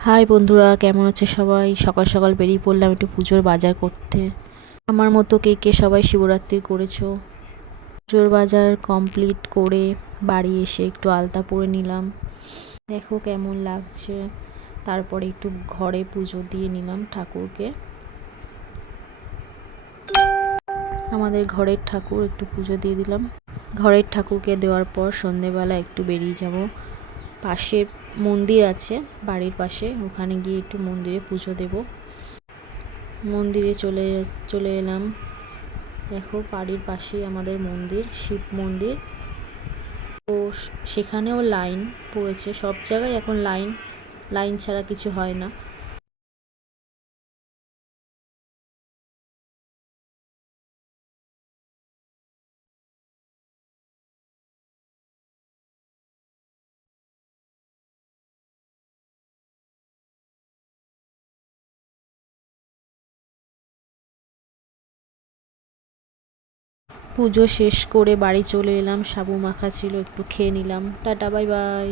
High বন্ধুরা, কেমন আছে সবাই? সকাল সকাল বেরিয়ে পড়লাম একটু পুজোর বাজার করতে। আমার মতো কে কে সবাই শিবরাত্রি করেছো? পুজোর বাজার কমপ্লিট করে বাড়ি এসে একটু আলতা পরে নিলাম। দেখো কেমন লাগছে। তারপরে একটু ঘরে পুজো দিয়ে নিলাম ঠাকুরকে। আমাদের ঘরের ঠাকুর একটু পুজো দিয়ে দিলাম। ঘরের ঠাকুরকে দেওয়ার পর সন্ধেবেলা একটু বেরিয়ে যাব। পাশে মন্দির আছে বাড়ির পাশে, ওখানে গিয়ে একটু মন্দিরে পুজো দেব। মন্দিরে চলে এলাম। দেখো বাড়ির পাশেই আমাদের মন্দির, শিব মন্দির। তো সেখানেও লাইন পড়েছে, সব জায়গায় এখন লাইন, লাইন ছাড়া কিছু হয় না। পুজো শেষ করে বাড়ি চলে এলাম। সাবু মাখা ছিল, একটু খেয়ে নিলাম। Tata, bye bye.